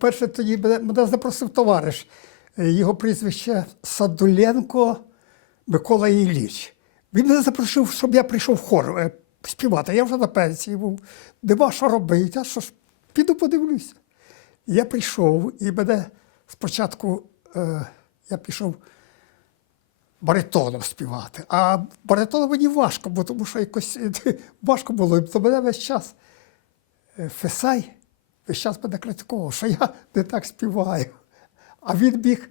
перше тоді мене, мене запросив товариш. Е, Його прізвище Садуленко Микола Ілліч. Він мене запросив, щоб я прийшов в хор е, співати. Я вже на пенсії був. Нема що робити, а що ж, піду подивлюся. Я прийшов, і мене спочатку е, я пішов баритоном співати. А баритоном мені важко, бо тому що якось е, важко було. То мене весь час Фесай весь час мене критикував, що я не так співаю. А він міг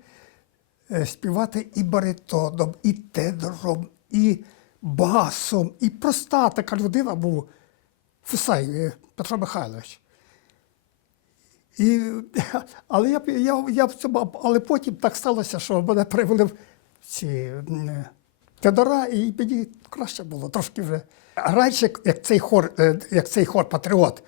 е, співати і баритоном, і тенором, і басом, і проста така людина був Фесай е, Петро Михайлович. І, але, я, я, я в цьому, але потім так сталося, що мене привели в ці тедора, і мені краще було трошки вже. Раніше, як цей хор, е, як цей хор Патріот е,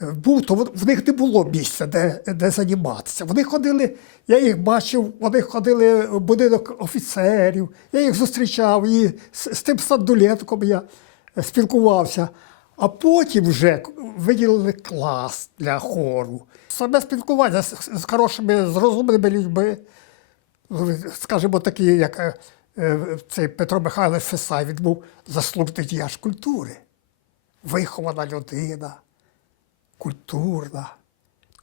був, то в- них не було місця, де, де займатися. Вони ходили, я їх бачив, вони ходили в будинок офіцерів, я їх зустрічав, і з, з тим сандулетком я е, спілкувався. А потім вже виділили клас для хору. Саме спілкування з, з хорошими, з розумними людьми, скажімо, такі, як е, е, цей Петро Михайлович Фесай, він був заслужений діяч культури, вихована людина, культурна.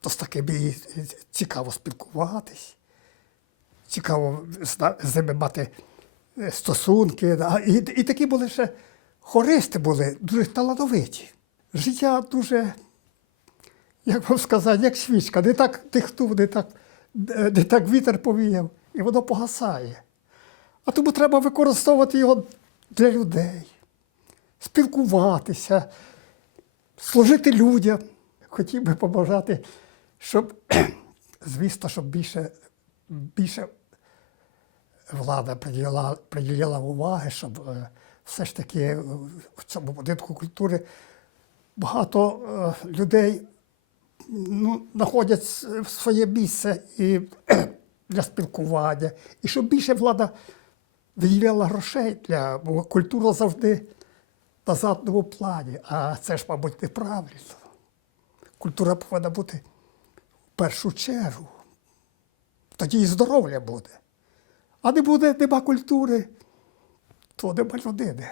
То з такими і цікаво спілкуватись, цікаво з ними мати е, стосунки. І, і такі були ще хористи були дуже талановиті. Життя дуже, як вам сказати, як свічка, не так дихнув, не так, е, не так вітер повіяв, і воно погасає. А тому треба використовувати його для людей, спілкуватися, служити людям. Хотів би побажати, щоб, звісно, щоб більше, більше влада приділяла, приділяла уваги, щоб е, все ж таки е, в цьому будинку культури багато е, людей ну, знаходять своє місце і для спілкування, і щоб більше влада виділяла грошей для бо культура завжди на задному плані, а це ж, мабуть, неправильно. Культура повинна бути в першу чергу. Тоді і здоров'я буде. А не буде нема культури, то нема людини.